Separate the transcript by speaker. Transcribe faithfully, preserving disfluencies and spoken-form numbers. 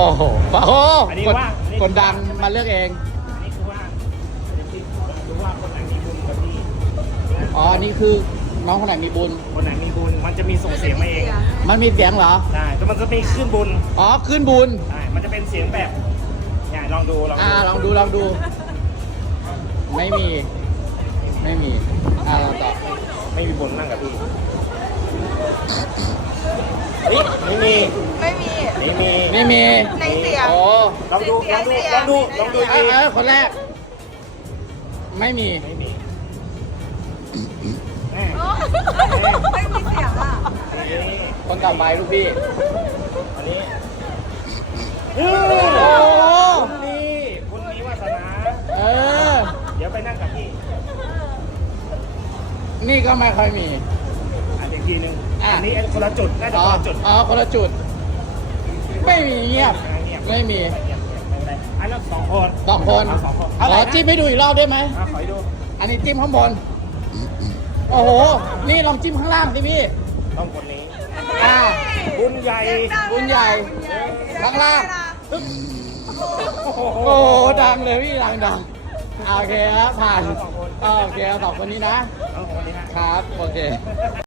Speaker 1: โหโอ้โห
Speaker 2: อันนี้
Speaker 1: คน
Speaker 2: ว่าอันนี้
Speaker 1: คนดังมาเลือกเอง
Speaker 2: อันนี้คือว่าดูว่าคนไหนมีบุญกับพี่
Speaker 1: อ๋อ นี่คือน้องคนไหนมีบุญ
Speaker 2: คนไหนมีบุญมันจะมีส่งเสียงมาเอง
Speaker 1: มันมีเสียงเหรอ
Speaker 2: ใช่แต่มันจะมีขึ้นบุญ
Speaker 1: อ๋อ ขึ้นบุญ
Speaker 2: ใช่มันจะเป็นเสียงแบบเนี่ยลองดูลอง
Speaker 1: อ่า
Speaker 2: ดู
Speaker 1: ลองดู ลองดู ไม่มี ไม่มี อ่าเราต่อ
Speaker 2: ไม่มีบุญนั่งกับพี่เฮ้ยไม่มี
Speaker 3: ไม่มี
Speaker 2: ไม่มี
Speaker 1: ไม่มี
Speaker 3: ในเสียง
Speaker 1: โอ้
Speaker 2: ลองดูลองดูลองดูลองดู
Speaker 1: เอ
Speaker 2: อี
Speaker 1: อก เออคนแรก ไม่มี
Speaker 2: ไม่มีแน่
Speaker 3: ไม่มีเสียงอ่ะ
Speaker 2: นี่
Speaker 1: คนต่อไปลูกพี่
Speaker 2: อันนี้
Speaker 1: โอ้
Speaker 2: คุณนี่คุณมีวาสนา
Speaker 1: เออ
Speaker 2: เดี๋ยวไปนั่งกับพี่
Speaker 1: นี่ก็ไม่ค่อยมี
Speaker 2: อ่ะอีกทีหนึ่ง
Speaker 1: อ่ะ
Speaker 2: อันนี้คนละจุดน่าจะ
Speaker 1: อ๋อ
Speaker 2: คนละจุด
Speaker 1: อ๋อ คนละจุด ไม่มีเงียบ
Speaker 2: เงียบ
Speaker 1: ไม่มี
Speaker 2: เงียบเงียบไม่เป็นไรอันนั้นสองคน
Speaker 1: สองคน
Speaker 2: เอาสองคน
Speaker 1: ขอจิ้มให้ดูอีกรอบได้ไหม
Speaker 2: อ่ะขอให้ดู
Speaker 1: อันนี้จิ้มข้างบน โอ้โห นี่ลองจิ้มข้างล่างดิพี่
Speaker 2: ต้องคนนี้
Speaker 1: อ่า
Speaker 2: บุญใหญ่
Speaker 1: บุญใหญ่ ข้างล่าง
Speaker 2: โอ้โห
Speaker 1: โอ้โห ดังเลยพี่ดังดังอ่าโอเคครับผ่าน
Speaker 2: สองคน
Speaker 1: อ่าโอเคเอาสองคนนี้นะ
Speaker 2: เอาของคนนี้ฮะ
Speaker 1: ครับ โอเค